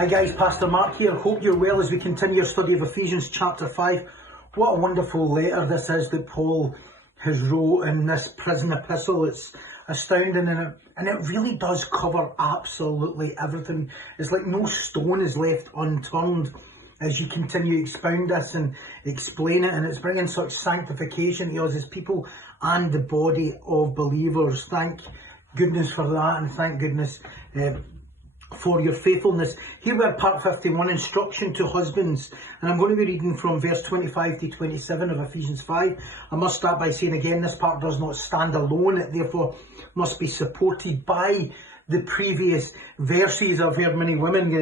Hi guys, Pastor Mark here. Hope you're well as we continue our study of Ephesians chapter 5. What a wonderful letter this is that Paul has wrote in this prison epistle. It's astounding and it really does cover absolutely everything. It's like no stone is left unturned as you continue to expound this and explain it, and it's bringing such sanctification to us as people and the body of believers. Thank goodness for that, and thank goodness for your faithfulness. Here we are, part 51, instruction to husbands, and I'm going to be reading from verse 25 to 27 of Ephesians 5. I must start by saying again, this part does not stand alone, it therefore must be supported by the previous verses. I've heard many women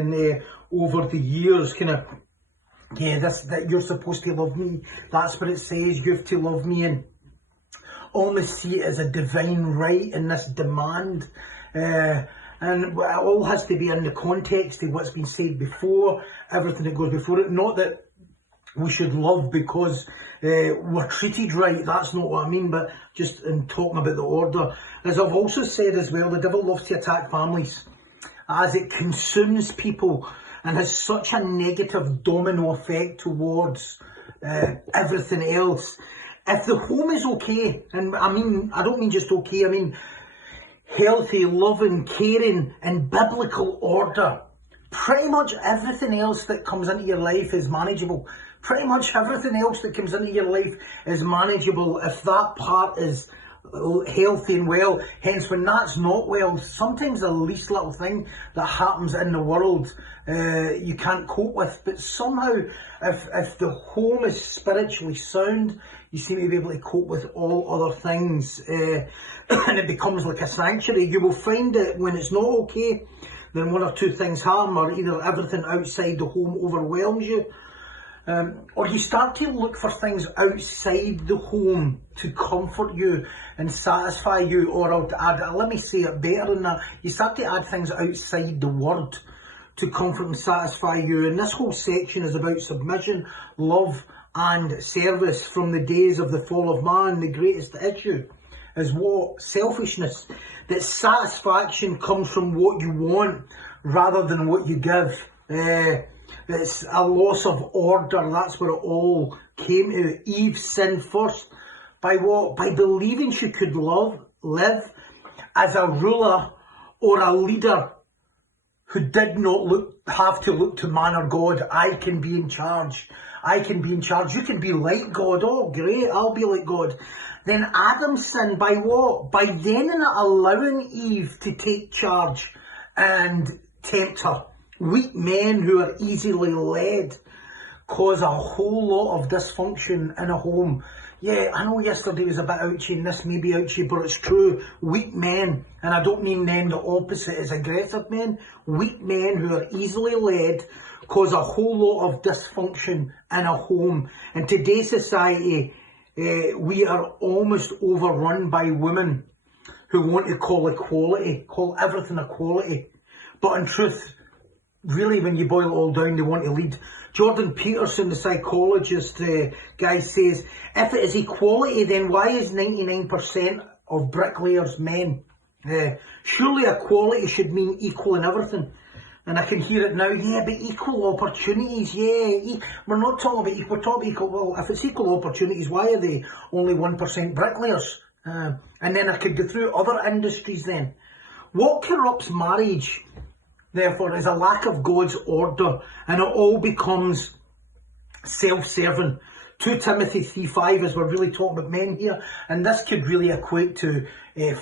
over the years that you're supposed to love me, that's what it says, you have to love me, and almost see it as a divine right in this demand. And it all has to be in the context of what's been said before, everything that goes before it. Not that we should love because we're treated right, that's not what I mean, but just in talking about the order. As I've also said as well, the devil loves to attack families as it consumes people and has such a negative domino effect towards everything else. If the home is okay, and I don't mean just okay, I mean healthy, loving, caring, and biblical order, pretty much everything else that comes into your life is manageable. Pretty much everything else that comes into your life is manageable if that part is healthy and well. Hence, when that's not well, sometimes the least little thing that happens in the world you can't cope with. But somehow, if the home is spiritually sound, you seem to be able to cope with all other things, and it becomes like a sanctuary. You will find that when it's not okay, then one or two things happen, or either everything outside the home overwhelms you, or you start to look for things outside the home to comfort you and satisfy you, or let me say it better than that, you start to add things outside the word to comfort and satisfy you. And this whole section is about submission, love and service. From the days of the fall of man, the greatest issue is what? Selfishness. That satisfaction comes from what you want rather than what you give. It's a loss of order. That's where it all came to. Eve sinned first. By what? By believing she could live as a ruler or a leader who did not have to look to man or God. I can be in charge. I can be in charge. You can be like God. Oh, great. I'll be like God. Then Adam sinned by what? By then allowing Eve to take charge and tempt her. Weak men who are easily led cause a whole lot of dysfunction in a home. Yeah, I know yesterday was a bit ouchy and this may be ouchy, but it's true. Weak men, and I don't mean men the opposite is aggressive men. Weak men who are easily led cause a whole lot of dysfunction in a home. In today's society, we are almost overrun by women who want to call everything equality. But in truth, really, when you boil it all down, they want to lead. Jordan Peterson, the psychologist guy, says, if it is equality, then why is 99% of bricklayers men? Surely equality should mean equal in everything. And I can hear it now, yeah, but equal opportunities, yeah. We're not talking about equal, we're talking about equal. Well, if it's equal opportunities, why are they only 1% bricklayers? And then I could go through other industries then. What corrupts marriage, therefore, is a lack of God's order, and it all becomes self-serving. 2 Timothy 3:5, as we're really talking about men here, and this could really equate to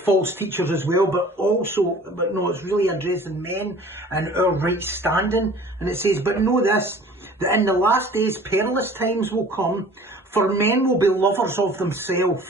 false teachers as well, but no, it's really addressing men and our right standing. And it says, but know this, that in the last days perilous times will come, for men will be lovers of themselves,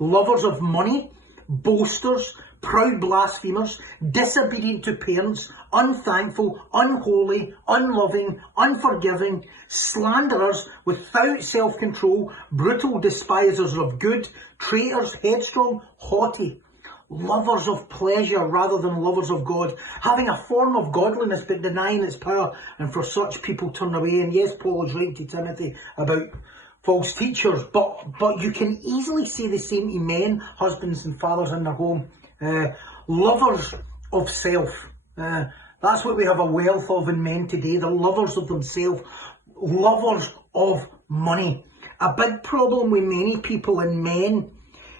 lovers of money, boasters, proud blasphemers, disobedient to parents, unthankful, unholy, unloving, unforgiving, slanderers, without self-control, brutal, despisers of good, traitors, headstrong, haughty, lovers of pleasure rather than lovers of God, having a form of godliness but denying its power, and for such people turn away. And yes, Paul is writing to Timothy about false teachers, but you can easily say the same to men, husbands and fathers in their home. Lovers of self. That's what we have a wealth of in men today. They're lovers of themselves, lovers of money. A big problem with many people and men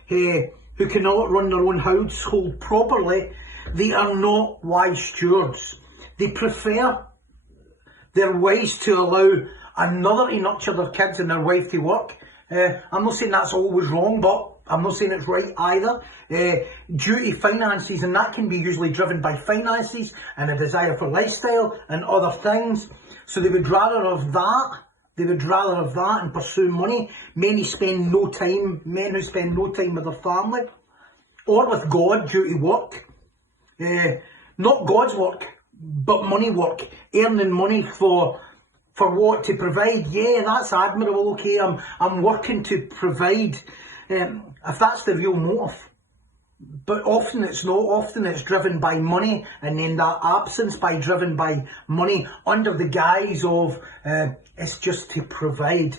who cannot run their own household properly, they are not wise stewards. They prefer their wives to allow another to nurture their kids and their wife to work. I'm not saying that's always wrong, but I'm not saying it's right either. Due to finances, and that can be usually driven by finances and a desire for lifestyle and other things. So they would rather have that. They would rather have that and pursue money. Men who spend no time with their family or with God due to work. Not God's work, but money work. Earning money for what? To provide. Yeah, that's admirable. Okay, I'm working to provide. If that's the real motive. But often it's not. Often it's driven by money, and then that absence driven by money under the guise of it's just to provide.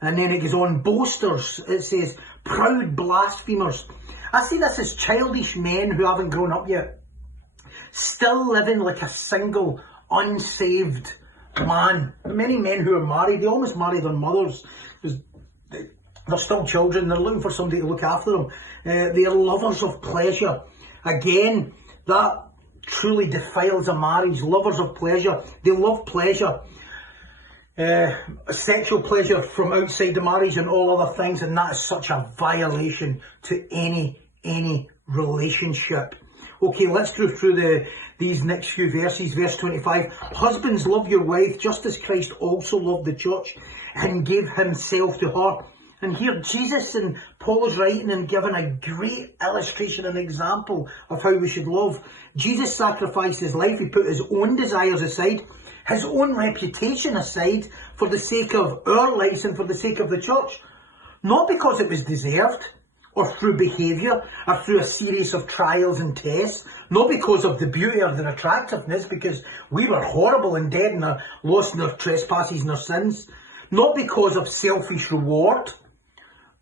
And then it goes on, boasters, it says, proud blasphemers. I see this as childish men who haven't grown up yet, still living like a single, unsaved man. Many men who are married, they almost marry their mothers because they're still children. They're looking for somebody to look after them. They are lovers of pleasure. Again, that truly defiles a marriage. Lovers of pleasure. They love pleasure. Sexual pleasure from outside the marriage and all other things, and that is such a violation to any relationship. Okay, let's go through these next few verses. Verse 25. Husbands, love your wife just as Christ also loved the church and gave himself to her. And here Jesus and Paul is writing and giving a great illustration and example of how we should love. Jesus sacrificed his life. He put his own desires aside, his own reputation aside for the sake of our lives and for the sake of the church. Not because it was deserved or through behaviour or through a series of trials and tests. Not because of the beauty or their attractiveness, because we were horrible and dead and lost in our trespasses and our sins. Not because of selfish reward,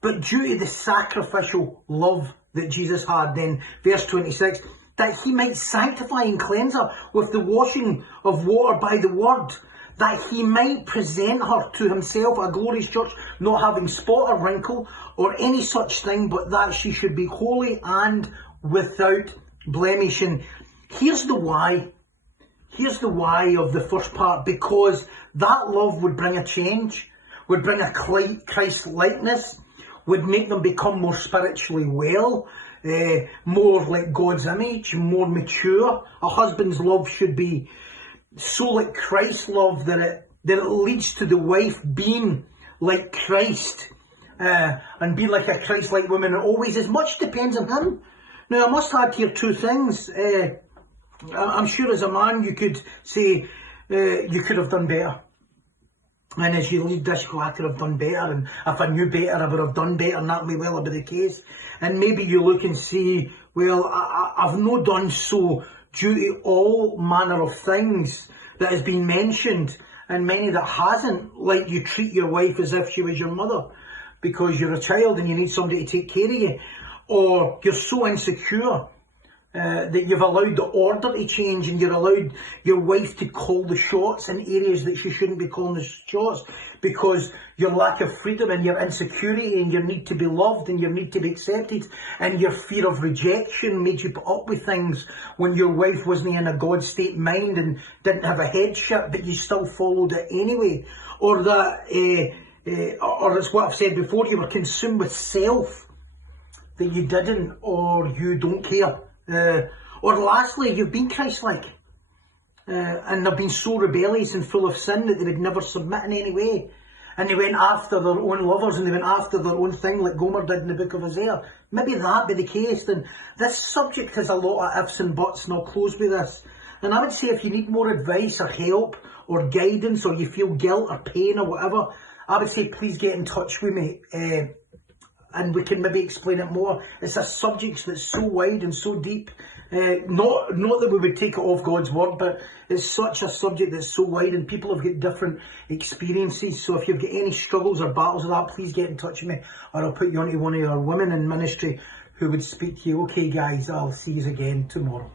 but due to the sacrificial love that Jesus had. Then verse 26, that he might sanctify and cleanse her with the washing of water by the word, that he might present her to himself a glorious church, not having spot or wrinkle or any such thing, but that she should be holy and without blemish. And here's the why. Here's the why of the first part. Because that love would bring a change, would bring a Christ-likeness, would make them become more spiritually well, more like God's image, more mature. A husband's love should be so like Christ's love that it leads to the wife being like Christ, and being like a Christ-like woman. And always, as much depends on him. Now, I must add here two things. I'm sure as a man you could say you could have done better. And as you lead this, I could have done better, and if I knew better, I would have done better, and that may well be the case. And maybe you look and see, well, I've not done so due to all manner of things that has been mentioned, and many that hasn't, like you treat your wife as if she was your mother, because you're a child and you need somebody to take care of you, or you're so insecure that you've allowed the order to change and you're allowed your wife to call the shots in areas that she shouldn't be calling the shots, because your lack of freedom and your insecurity and your need to be loved and your need to be accepted and your fear of rejection made you put up with things when your wife wasn't in a God state mind and didn't have a headship, but you still followed it anyway. Or that, or it's what I've said before, you were consumed with self, that you didn't or you don't care. Or lastly, you've been Christ-like, and they've been so rebellious and full of sin that they would never submit in any way, and they went after their own lovers and they went after their own thing like Gomer did in the book of Isaiah. Maybe that be the case. Then this subject has a lot of ifs and buts, and I'll close with this. And I would say if you need more advice or help or guidance, or you feel guilt or pain or whatever, I would say please get in touch with me. And we can maybe explain it more. It's a subject that's so wide and so deep. Not that we would take it off God's word, but it's such a subject that's so wide and people have got different experiences. So if you've got any struggles or battles with that, please get in touch with me, or I'll put you onto one of our women in ministry who would speak to you. Okay guys, I'll see you again tomorrow.